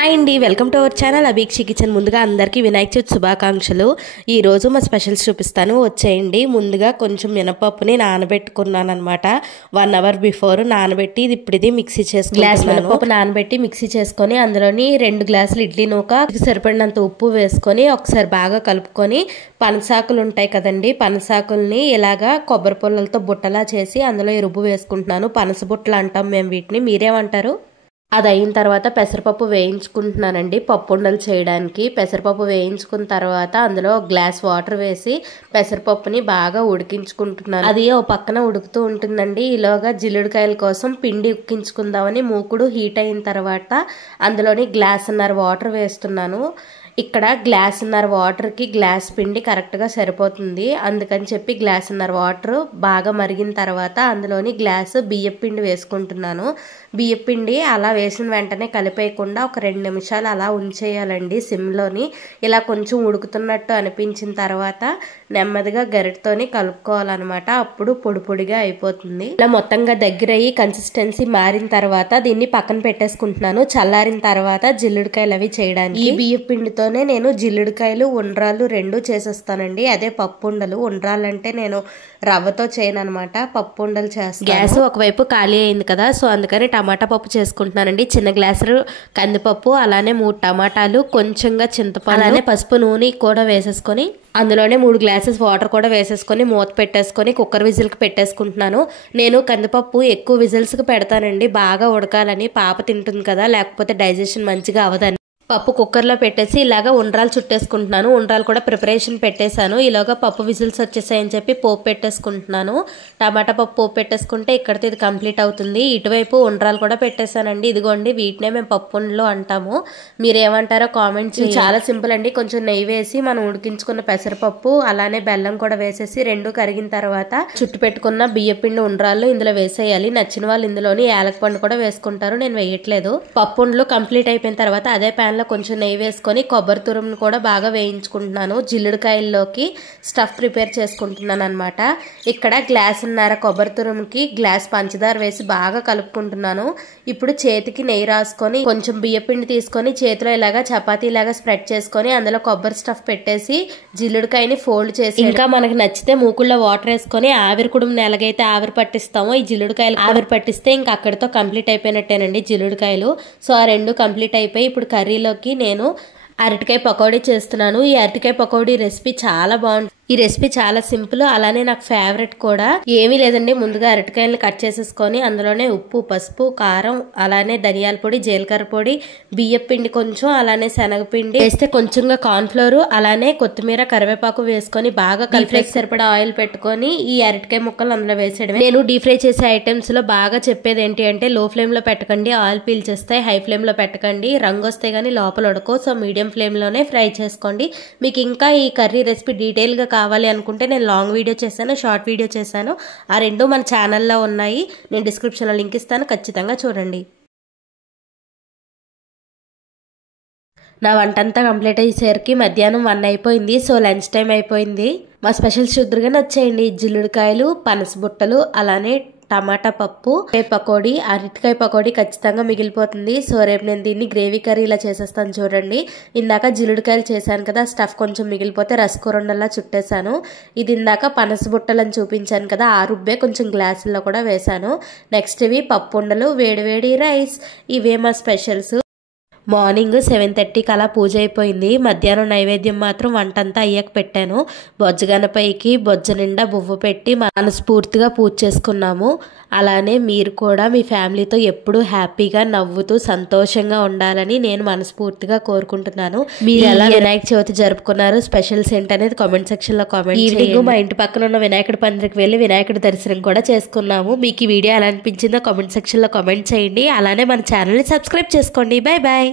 Hi అండి, welcome to our channel Abhikshi kitchen. ముందుగా అందరికీ వినాయక చవితి శుభాకాంక్షలు. ఈరోజు మా స్పెషల్స్ చూపిస్తాను, వచ్చేయండి. ముందుగా కొంచెం మినపప్పుని నానబెట్టుకున్నాను అనమాట. 1 అవర్ బిఫోర్ నానబెట్టి ఇది మిక్సీ చేసుకున్నాను. గ్లాస్ మినపప్పు నానబెట్టి మిక్సీ చేసుకొని అందులోని 2 గ్లాసులు ఇడ్లీ నూక, సరిపడినంత ఉప్పు వేసుకొని ఒకసారి బాగా కలుపుకొని పనసాకులు ఉంటాయి కదండి, పనసాకుల్ని ఇలాగా కొబ్బరి పుల్లలతో బుట్టలా చేసి అందులో రుబ్బు వేసుకుంటున్నాను. పనస బుట్టలు అంటాం మేము వీటిని, మీరేమంటారు? అది అయిన తర్వాత పెసరపప్పు వేయించుకుంటున్నానండి పప్పు ఉండలు చేయడానికి. పెసరపప్పు వేయించుకున్న తర్వాత అందులో గ్లాస్ వాటర్ వేసి పెసరపప్పుని బాగా ఉడికించుకుంటున్నాను. అది ఓ పక్కన ఉడుకుతూ ఉంటుందండి. ఈలోగా జిల్లుడికాయల కోసం పిండి ఉక్కించుకుందామని మూకుడు హీట్ అయిన తర్వాత అందులోని గ్లాసున్నర వాటర్ వేస్తున్నాను. ఇక్కడ గ్లాసున్నర వాటర్కి గ్లాస్ పిండి కరెక్ట్గా సరిపోతుంది. అందుకని చెప్పి గ్లాసున్నర వాటర్ బాగా మరిగిన తర్వాత అందులోని గ్లాసు బియ్యం పిండి వేసుకుంటున్నాను. బియ్యం పిండి అలా వేసిన వెంటనే కలిపేయకుండా ఒక 2 నిమిషాలు అలా ఉంచేయాలండి సిమ్లోని. ఇలా కొంచెం ఉడుకుతున్నట్టు అనిపించిన తర్వాత నెమ్మదిగా గరిటతోని కలుపుకోవాలన్నమాట. అప్పుడు పొడి పొడిగా అయిపోతుంది. ఇలా మొత్తంగా దగ్గర అయ్యి కన్సిస్టెన్సీ మారిన తర్వాత దీన్ని పక్కన పెట్టేసుకుంటున్నాను. చల్లారిన తర్వాత జిల్లుడికాయలు అవి చేయడానికి ఈ బియ్యం పిండితో నేను జిల్లుడికాయలు ఉండ్రాలు 2 చేసేస్తానండి. అదే పప్పు ఉండలు. ఉండ్రాలంటే నేను రవ్వతో చేయను అనమాట, పప్పు ఉండలు చేస్తాను. గ్యాస్ ఒకవైపు ఖాళీ అయింది కదా, సో అందుకని టమాటా పప్పు చేసుకుంటున్నానండి. చిన్న గ్లాసు కందిపప్పు, అలానే 3 టమాటాలు, కొంచెంగా చింతపండు, అలానే పసుపు, నూనె కూడా వేసేసుకొని అందులోనే 3 గ్లాసెస్ వాటర్ కూడా వేసేసుకొని మూత పెట్టేసుకొని కుక్కర్ విజిల్కి పెట్టేసుకుంటున్నాను. నేను కందిపప్పు ఎక్కువ విజిల్స్కి పెడతానండి, బాగా ఉడకాలని. పాప తింటుంది కదా, లేకపోతే డైజెషన్ మంచిగా అవ్వదని పప్పు కుక్కర్లో పెట్టేసి ఇలాగా ఉండ్రాలు చుట్టేసుకుంటున్నాను. ఉండ్రాలు కూడా ప్రిపరేషన్ పెట్టేశాను. ఇలాగా పప్పు విజిల్స్ వచ్చేసాయని చెప్పి పోపు పెట్టేసుకుంటున్నాను. టమాటా పప్పు పోపు పెట్టేసుకుంటే ఇక్కడితో ఇది కంప్లీట్ అవుతుంది. ఇటువైపు ఉండ్రాలు కూడా పెట్టేశానండి. ఇదిగోండి, వీటినే మేము పప్పు ఉండలు అంటాము. మీరేమంటారో కామెంట్ చేయండి. చాలా సింపుల్ అండి. కొంచెం నెయ్యి వేసి మనం ఉడికించుకున్న పెసరపప్పు అలానే బెల్లం కూడా వేసేసి 2 కరిగిన తర్వాత చుట్టు పెట్టుకున్న బియ్యపిండి ఉండ్రాలు ఇందులో వేసేయాలి. నచ్చిన వాళ్ళు ఇందులోని యాలకపండు కూడా వేసుకుంటారు, నేను వేయట్లేదు. పప్పు ఉండలు కంప్లీట్ అయిపోయిన తర్వాత అదే ప్యాన్ కొంచెం నెయ్యి వేసుకొని కొబ్బరి తురుమును కూడా బాగా వేయించుకుంటున్నాను. జిల్లుడికాయల్లోకి స్టఫ్ ప్రిపేర్ చేసుకుంటున్నాను అనమాట. ఇక్కడ గ్లాసున్నర కొబ్బరి తురుముకి గ్లాస్ పంచదార వేసి బాగా కలుపుకుంటున్నాను. ఇప్పుడు చేతికి నెయ్యి రాసుకొని కొంచెం బియ్యపిండి తీసుకొని చేతిలో ఇలాగా చపాతీ లాగా స్ప్రెడ్ చేసుకొని అందులో కొబ్బరి స్టఫ్ పెట్టేసి జిల్లుడికాయని ఫోల్డ్ చేసి ఇంకా మనకి నచ్చితే మూకుల్లో వాటర్ వేసుకొని ఆవిరి కుడుముని ఎలాగైతే ఆవిరి పట్టిస్తామో ఈ జిల్లుడికాయలు ఆవిరి పట్టిస్తే ఇంకా అక్కడితో కంప్లీట్ అయిపోయినట్టేనండి జిల్లుడికాయలు. సో ఆ 2 కంప్లీట్ అయిపోయి ఇప్పుడు కర్రీలో నేను అరటికాయ పకోడీ చేస్తున్నాను. ఈ అరటికాయ పకోడీ రెసిపీ చాలా బాగుంటుంది. ఈ రెసిపీ చాలా సింపుల్, అలానే నాకు ఫేవరెట్ కూడా. ఏమీ లేదండి, ముందుగా అరటికాయలను కట్ చేసేసుకొని అందులోనే ఉప్పు, పసుపు, కారం, అలానే ధనియాల పొడి, జీలకర్ర పొడి, బియ్యం పిండి కొంచెం, అలానే శనగపిండి వేస్తే కొంచెంగా కార్న్ఫ్లోర్, అలానే కొత్తిమీర, కరివేపాకు వేసుకొని బాగా కలిపి సరిపడా ఆయిల్ పెట్టుకొని ఈ అరటికాయ ముక్కలు అందులో వేసేయడమే. నేను డీప్ ఫ్రై చేసే ఐటమ్స్ లో బాగా చెప్పేది ఏంటి అంటే లో ఫ్లేమ్ లో పెట్టకండి, ఆయిల్ పీల్ చేస్తాయి. హై ఫ్లేమ్ లో పెట్టకండి, రంగు వస్తే గానీ లోపల ఉడకో. సో మీడియం ఫ్లేమ్ లోనే ఫ్రై చేసుకోండి. మీకు ఇంకా ఈ కర్రీ రెసిపీ డీటెయిల్ గా కావాలి అనుకుంటే నేను లాంగ్ వీడియో చేశాను, షార్ట్ వీడియో చేశాను. ఆ 2 మన ఛానల్లో ఉన్నాయి. నేను డిస్క్రిప్షన్లో లింక్ ఇస్తాను, ఖచ్చితంగా చూడండి. నా వంటంతా కంప్లీట్ అయ్యేసరికి మధ్యాహ్నం 1 అయిపోయింది. సో లంచ్ టైం అయిపోయింది. మా స్పెషల్ శుద్ధులుగా వచ్చేయండి. జిల్లుడికాయలు, పనస బుట్టలు, అలానే టమాటా పప్పు, పకోడీ, అరటికాయ పకోడీ ఖచ్చితంగా మిగిలిపోతుంది. సో రేపు నేను దీన్ని గ్రేవీ కర్రీ ఇలా చేసేస్తాను చూడండి. ఇందాక జిల్లుడికాయలు చేశాను కదా, స్టఫ్ కొంచెం మిగిలిపోతే రసకూరలా చుట్టేశాను. ఇది ఇందాక పనస బుట్టలు అని చూపించాను కదా, ఆ రుబ్బే కొంచెం గ్లాసుల్లో కూడా వేశాను. నెక్స్ట్ ఇవి పప్పు ఉండలు, వేడివేడి రైస్. ఇవే మా స్పెషల్స్. మార్నింగ్ 7:30కి అలా పూజ అయిపోయింది. మధ్యాహ్నం నైవేద్యం మాత్రం వంటంతా అయ్యాక పెట్టాను. బొజ్జగనపైకి బొజ్జ నిండా బువ్వ పెట్టి మనస్ఫూర్తిగా పూజ చేసుకున్నాము. అలానే మీరు కూడా మీ ఫ్యామిలీతో ఎప్పుడూ హ్యాపీగా నవ్వుతూ సంతోషంగా ఉండాలని నేను మనస్ఫూర్తిగా కోరుకుంటున్నాను. మీరు ఎలా వినాయక చవితి జరుపుకున్నారు, స్పెషల్స్ ఏంటనేది కామెంట్ సెక్షన్ లో కామెంట్ చేయండి. మా ఇంటి పక్కన ఉన్న వినాయకుడి పందిరికి వెళ్ళి వినాయకుడి దర్శనం కూడా చేసుకున్నాము. మీకు ఈ వీడియో ఎలా అనిపించిందో కామెంట్ సెక్షన్ లో కామెంట్ చేయండి. అలానే మన ఛానల్ ని సబ్స్క్రైబ్ చేసుకోండి. Bye bye.